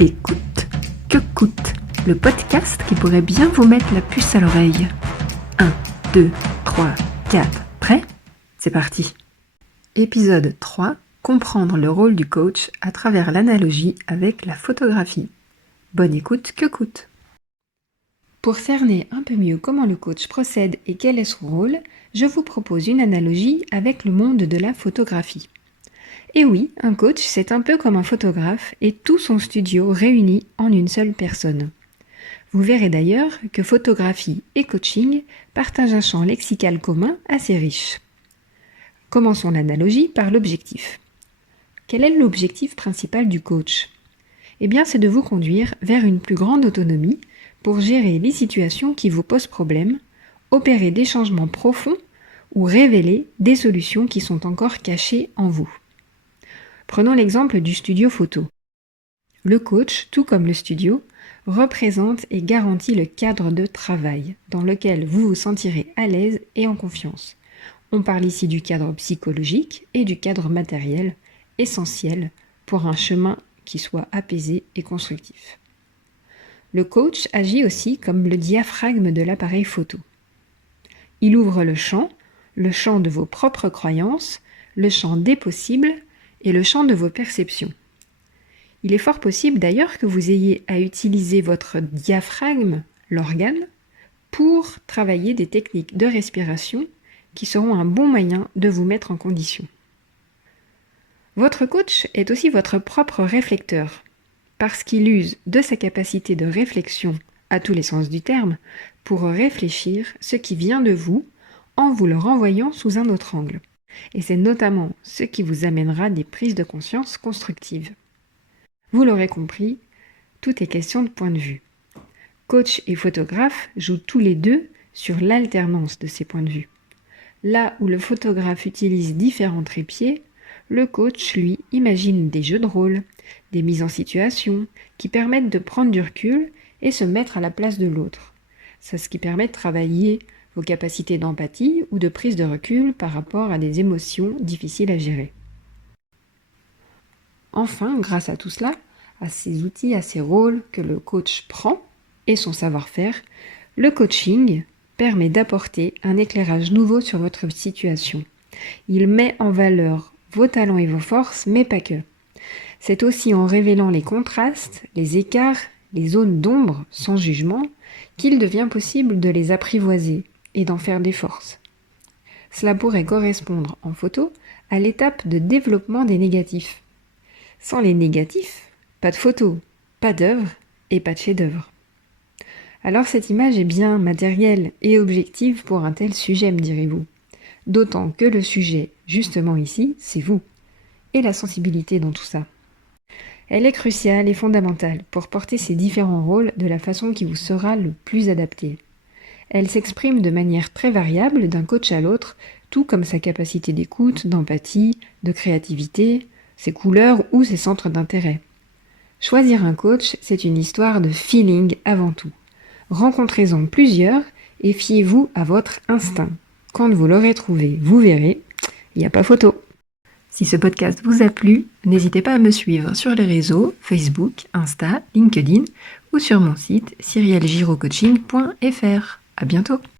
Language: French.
Écoute, que coûte le podcast qui pourrait bien vous mettre la puce à l'oreille. 1, 2, 3, 4, prêt ? C'est parti. Épisode 3, comprendre le rôle du coach à travers l'analogie avec la photographie. Bonne écoute, que coûte. Pour cerner un peu mieux comment le coach procède et quel est son rôle, je vous propose une analogie avec le monde de la photographie. Et oui, un coach, c'est un peu comme un photographe et tout son studio réuni en une seule personne. Vous verrez d'ailleurs que photographie et coaching partagent un champ lexical commun assez riche. Commençons l'analogie par l'objectif. Quel est l'objectif principal du coach ? Eh bien, c'est de vous conduire vers une plus grande autonomie pour gérer les situations qui vous posent problème, opérer des changements profonds ou révéler des solutions qui sont encore cachées en vous. Prenons l'exemple du studio photo. Le coach, tout comme le studio, représente et garantit le cadre de travail dans lequel vous vous sentirez à l'aise et en confiance. On parle ici du cadre psychologique et du cadre matériel, essentiel pour un chemin qui soit apaisé et constructif. Le coach agit aussi comme le diaphragme de l'appareil photo. Il ouvre le champ de vos propres croyances, le champ des possibles et le champ de vos perceptions. Il est fort possible d'ailleurs que vous ayez à utiliser votre diaphragme, l'organe, pour travailler des techniques de respiration qui seront un bon moyen de vous mettre en condition. Votre coach est aussi votre propre réflecteur, parce qu'il use de sa capacité de réflexion, à tous les sens du terme, pour réfléchir ce qui vient de vous en vous le renvoyant sous un autre angle. Et c'est notamment ce qui vous amènera des prises de conscience constructives. Vous l'aurez compris, tout est question de point de vue. Coach et photographe jouent tous les deux sur l'alternance de ces points de vue. Là où le photographe utilise différents trépieds, le coach, lui, imagine des jeux de rôle, des mises en situation qui permettent de prendre du recul et se mettre à la place de l'autre. C'est ce qui permet de travailler vos capacités d'empathie ou de prise de recul par rapport à des émotions difficiles à gérer. Enfin, grâce à tout cela, à ces outils, à ces rôles que le coach prend et son savoir-faire, le coaching permet d'apporter un éclairage nouveau sur votre situation. Il met en valeur vos talents et vos forces, mais pas que. C'est aussi en révélant les contrastes, les écarts, les zones d'ombre, sans jugement, qu'il devient possible de les apprivoiser et d'en faire des forces. Cela pourrait correspondre en photo à l'étape de développement des négatifs. Sans les négatifs, pas de photo, pas d'œuvre et pas de chef-d'œuvre. Alors cette image est bien matérielle et objective pour un tel sujet, me direz-vous. D'autant que le sujet, justement ici, c'est vous. Et la sensibilité dans tout ça. Elle est cruciale et fondamentale pour porter ces différents rôles de la façon qui vous sera le plus adaptée. Elle s'exprime de manière très variable d'un coach à l'autre, tout comme sa capacité d'écoute, d'empathie, de créativité, ses couleurs ou ses centres d'intérêt. Choisir un coach, c'est une histoire de feeling avant tout. Rencontrez-en plusieurs et fiez-vous à votre instinct. Quand vous l'aurez trouvé, vous verrez, il n'y a pas photo. Si ce podcast vous a plu, n'hésitez pas à me suivre sur les réseaux Facebook, Insta, LinkedIn ou sur mon site cyrielgirocoaching.fr. À bientôt.